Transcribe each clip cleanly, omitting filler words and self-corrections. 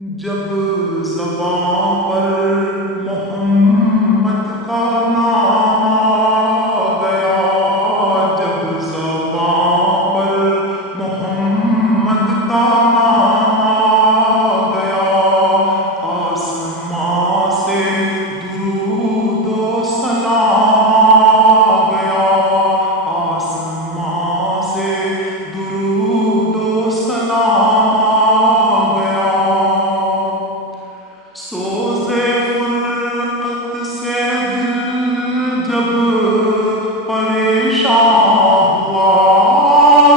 جب زباں پر محمد کا نام آ گیا، جب زباں پر محمد کا نام آ گیا، آسمان سے درود و سلام آ گیا، آسمان سے درود و سلام آ گیا۔ سوزے فرقت سے دل جب پریشان ہوا،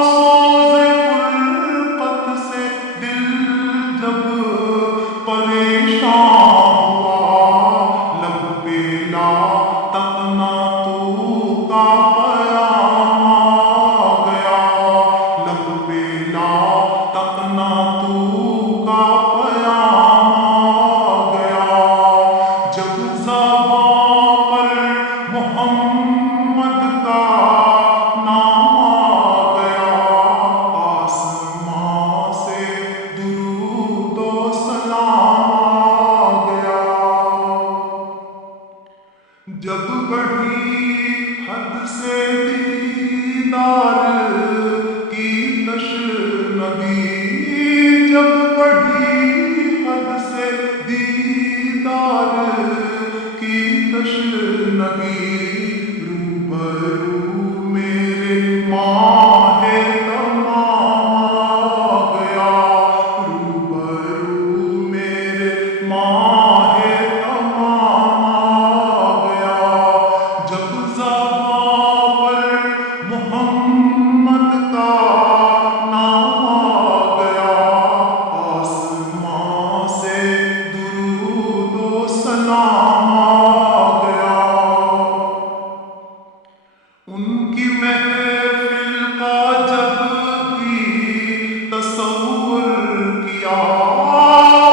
سوزے فرقت سے دل جب پریشان ہوا، لب پہ لا تقنا تو کا پیام آ گیا، لب پہ لا تقنا تو کا پیام آ گیا۔ جب زباں پر محمد کا نام آ گیا، آسمان سے درود و سلام آ گیا۔ جب بڑھی حد سے دیدار کی تشنگی، جب بڑھی حد سے دیدار کی تشنگی، روبرو میرے ماہ تمام آ گیا، روبرو میرے ماہ تمام آ گیا۔ جب زباں پر محمد کا نام آ گیا، آسمان سے درود و سلام آ گیا۔ ان کی محفل کا جب بھی تصور کیا،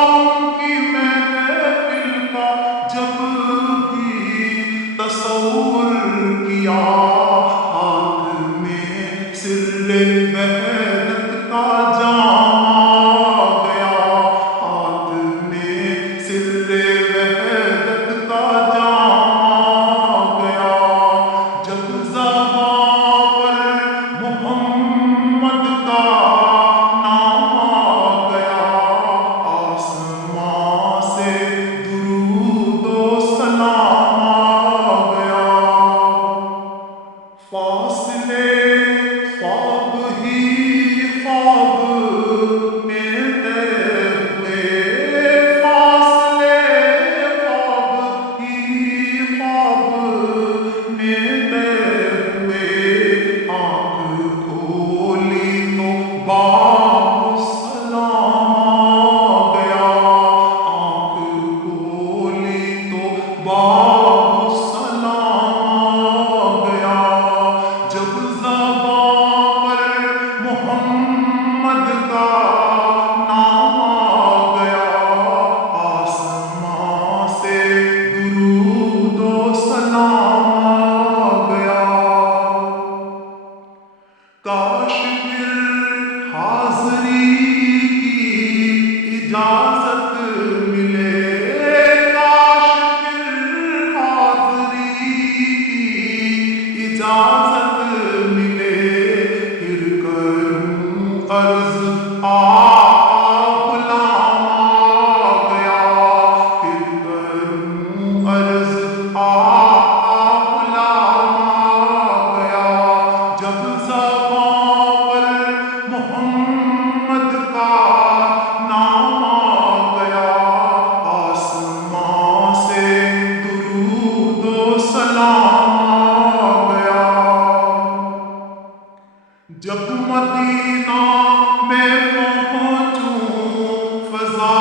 ان کی محفل کا جب بھی تصور کیا، ہاتھ میں سر وحدت کا جام آ گیا، ہاتھ میں سر وحدت کا جام آ گیا۔ جب زباں پر محمد کا نام آ گیا، آسمان سے درود و سلام آ گیا۔ فاصلے خواب ہی خواب میں طے ہوئے، فاصلے خواب ہی خواب میں طے ہوئے، آنکھ کھولی تو باب السلام آ گیا، آنکھ کھولی تو باب السلام آ گیا۔ جب زباں پر محمد کا نام آ گیا، آسمان سے درود و سلام آ گیا۔ کاش پھر حاضری کی اجازت ملے، کاش پھر حاضری کی اجازت ملے، پھر کروں عرض غلام آ گیا، پھر کروں عرض غلام آ گیا۔ جب زباں پر محمد کا نام آ گیا، آسمان سے درود و سلام آ گیا۔ جب مدینہ میں پہنچوں فضا